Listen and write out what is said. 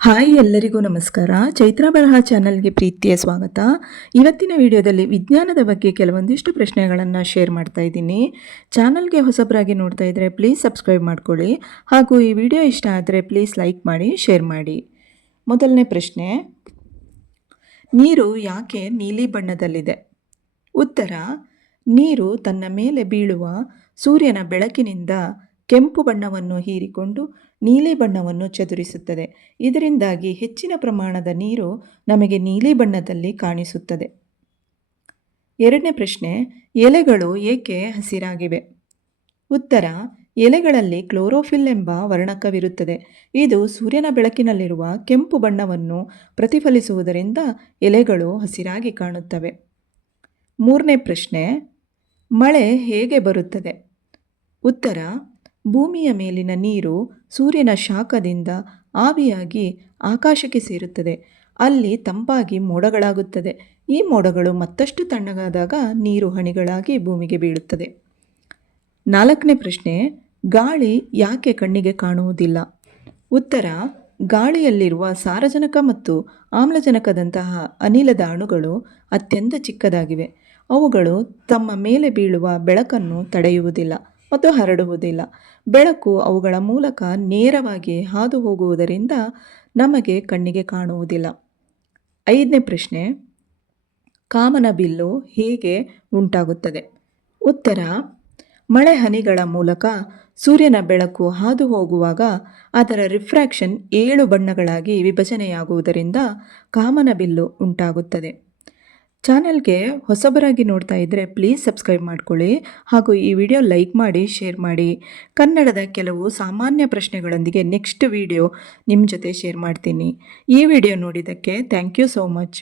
Hi ಎಲ್ಲರಿಗೂ ನಮಸ್ಕಾರ. ಚೈತ್ರ ಬರಹ ಚಾನಲ್ಗೆ ಪ್ರೀತಿಯ ಸ್ವಾಗತ. ಇವತ್ತಿನ ವಿಡಿಯೋದಲ್ಲಿ ವಿಜ್ಞಾನದ ಬಗ್ಗೆ ಕೆಲವೊಂದಿಷ್ಟು ಪ್ರಶ್ನೆಗಳನ್ನು ಶೇರ್ ಮಾಡ್ತಾ ಇದ್ದೀನಿ. ಚಾನಲ್ಗೆ ಹೊಸಬರಾಗಿ ನೋಡ್ತಾ ಇದ್ದರೆ ಪ್ಲೀಸ್ ಸಬ್ಸ್ಕ್ರೈಬ್ ಮಾಡ್ಕೊಳ್ಳಿ. ಹಾಗೂ ಈ ವಿಡಿಯೋ ಇಷ್ಟ ಆದರೆ ಪ್ಲೀಸ್ ಲೈಕ್ ಮಾಡಿ, ಶೇರ್ ಮಾಡಿ. ಮೊದಲನೇ ಪ್ರಶ್ನೆ, ನೀರು ಯಾಕೆ ನೀಲಿ ಬಣ್ಣದಲ್ಲಿದೆ? ಉತ್ತರ, ನೀರು ತನ್ನ ಮೇಲೆ ಬೀಳುವ ಸೂರ್ಯನ ಬೆಳಕಿನಿಂದ ಕೆಂಪು ಬಣ್ಣವನ್ನು ಹೀರಿಕೊಂಡು ನೀಲಿ ಬಣ್ಣವನ್ನು ಚದುರಿಸುತ್ತದೆ. ಇದರಿಂದಾಗಿ ಹೆಚ್ಚಿನ ಪ್ರಮಾಣದ ನೀರು ನಮಗೆ ನೀಲಿ ಬಣ್ಣದಲ್ಲಿ ಕಾಣಿಸುತ್ತದೆ. ಎರಡನೇ ಪ್ರಶ್ನೆ, ಎಲೆಗಳು ಏಕೆ ಹಸಿರಾಗಿವೆ? ಉತ್ತರ, ಎಲೆಗಳಲ್ಲಿ ಕ್ಲೋರೋಫಿಲ್ ಎಂಬ ವರ್ಣಕವಿರುತ್ತದೆ. ಇದು ಸೂರ್ಯನ ಬೆಳಕಿನಲ್ಲಿರುವ ಕೆಂಪು ಬಣ್ಣವನ್ನು ಪ್ರತಿಫಲಿಸುವುದರಿಂದ ಎಲೆಗಳು ಹಸಿರಾಗಿ ಕಾಣುತ್ತವೆ. ಮೂರನೇ ಪ್ರಶ್ನೆ, ಮಳೆ ಹೇಗೆ ಬರುತ್ತದೆ? ಉತ್ತರ, ಭೂಮಿಯ ಮೇಲಿನ ನೀರು ಸೂರ್ಯನ ಶಾಖದಿಂದ ಆವಿಯಾಗಿ ಆಕಾಶಕ್ಕೆ ಸೇರುತ್ತದೆ. ಅಲ್ಲಿ ತಂಪಾಗಿ ಮೋಡಗಳಾಗುತ್ತದೆ. ಈ ಮೋಡಗಳು ಮತ್ತಷ್ಟು ತಣ್ಣಗಾದಾಗ ನೀರು ಹನಿಗಳಾಗಿ ಭೂಮಿಗೆ ಬೀಳುತ್ತದೆ. ನಾಲ್ಕನೇ ಪ್ರಶ್ನೆ, ಗಾಳಿ ಯಾಕೆ ಕಣ್ಣಿಗೆ ಕಾಣುವುದಿಲ್ಲ? ಉತ್ತರ, ಗಾಳಿಯಲ್ಲಿರುವ ಸಾರಜನಕ ಮತ್ತು ಆಮ್ಲಜನಕದಂತಹ ಅನಿಲದ ಅಣುಗಳು ಅತ್ಯಂತ ಚಿಕ್ಕದಾಗಿವೆ. ಅವುಗಳು ತಮ್ಮ ಮೇಲೆ ಬೀಳುವ ಬೆಳಕನ್ನು ತಡೆಯುವುದಿಲ್ಲ ಮತ್ತು ಹರಡುವುದಿಲ್ಲ. ಬೆಳಕು ಅವುಗಳ ಮೂಲಕ ನೇರವಾಗಿ ಹಾದು ಹೋಗುವುದರಿಂದ ನಮಗೆ ಕಣ್ಣಿಗೆ ಕಾಣುವುದಿಲ್ಲ. ಐದನೇ ಪ್ರಶ್ನೆ, ಕಾಮನಬಿಲ್ಲು ಹೇಗೆ ಉಂಟಾಗುತ್ತದೆ? ಉತ್ತರ, ಮಳೆ ಹನಿಗಳ ಮೂಲಕ ಸೂರ್ಯನ ಬೆಳಕು ಹಾದು ಹೋಗುವಾಗ ಅದರ ರಿಫ್ರಾಕ್ಷನ್ 7 ಬಣ್ಣಗಳಾಗಿ ವಿಭಜನೆಯಾಗುವುದರಿಂದ ಕಾಮನಬಿಲ್ಲು ಉಂಟಾಗುತ್ತದೆ. ಚಾನಲ್ಗೆ ಹೊಸಬರಾಗಿ ನೋಡ್ತಾ ಇದ್ದರೆ ಪ್ಲೀಸ್ ಸಬ್ಸ್ಕ್ರೈಬ್ ಮಾಡ್ಕೊಳ್ಳಿ. ಹಾಗೂ ಈ ವಿಡಿಯೋ ಲೈಕ್ ಮಾಡಿ, ಶೇರ್ ಮಾಡಿ. ಕನ್ನಡದ ಕೆಲವು ಸಾಮಾನ್ಯ ಪ್ರಶ್ನೆಗಳೊಂದಿಗೆ ನೆಕ್ಸ್ಟ್ ವಿಡಿಯೋ ನಿಮ್ಮ ಜೊತೆ ಶೇರ್ ಮಾಡ್ತೀನಿ. ಈ ವಿಡಿಯೋ ನೋಡಿದ್ದಕ್ಕೆ ಥ್ಯಾಂಕ್ ಯು ಸೋ ಮಚ್.